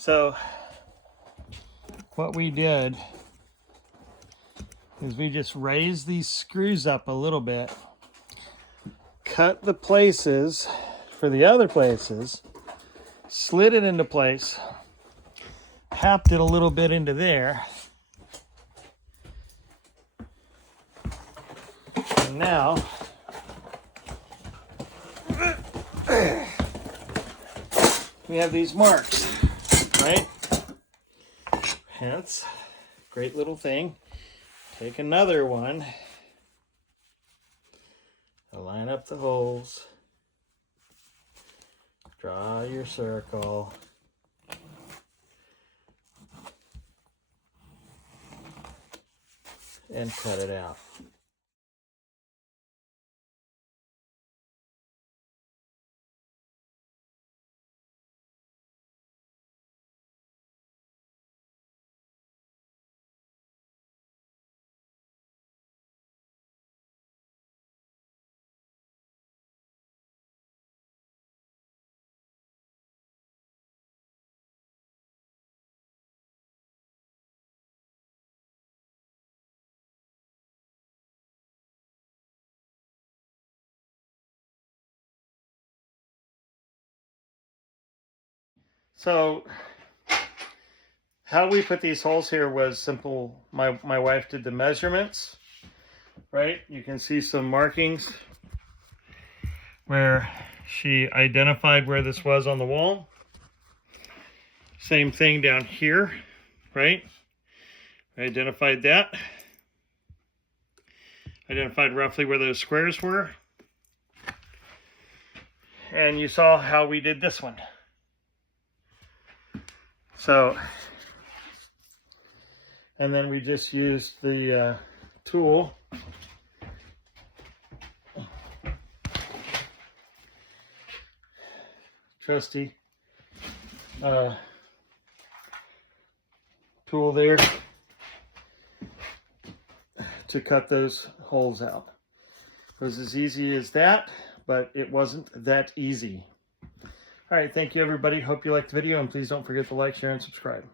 So what we did is we just raised these screws up a little bit, cut the places for the other places, slid it into place, tapped it a little bit into there, and now we have these marks, right? Hence, great little thing. Take another one, line up the holes, draw your circle, and cut it out. So how we put these holes here was simple. My wife did the measurements, right? You can see some markings where she identified where this was on the wall. Same thing down here, right? I identified that. Identified roughly where those squares were. And you saw how we did this one. So, and then we just used the tool trusty tool there to cut those holes out. It was as easy as that, but it wasn't that easy. All right, thank you everybody. Hope you liked the video, and please don't forget to like, share, and subscribe.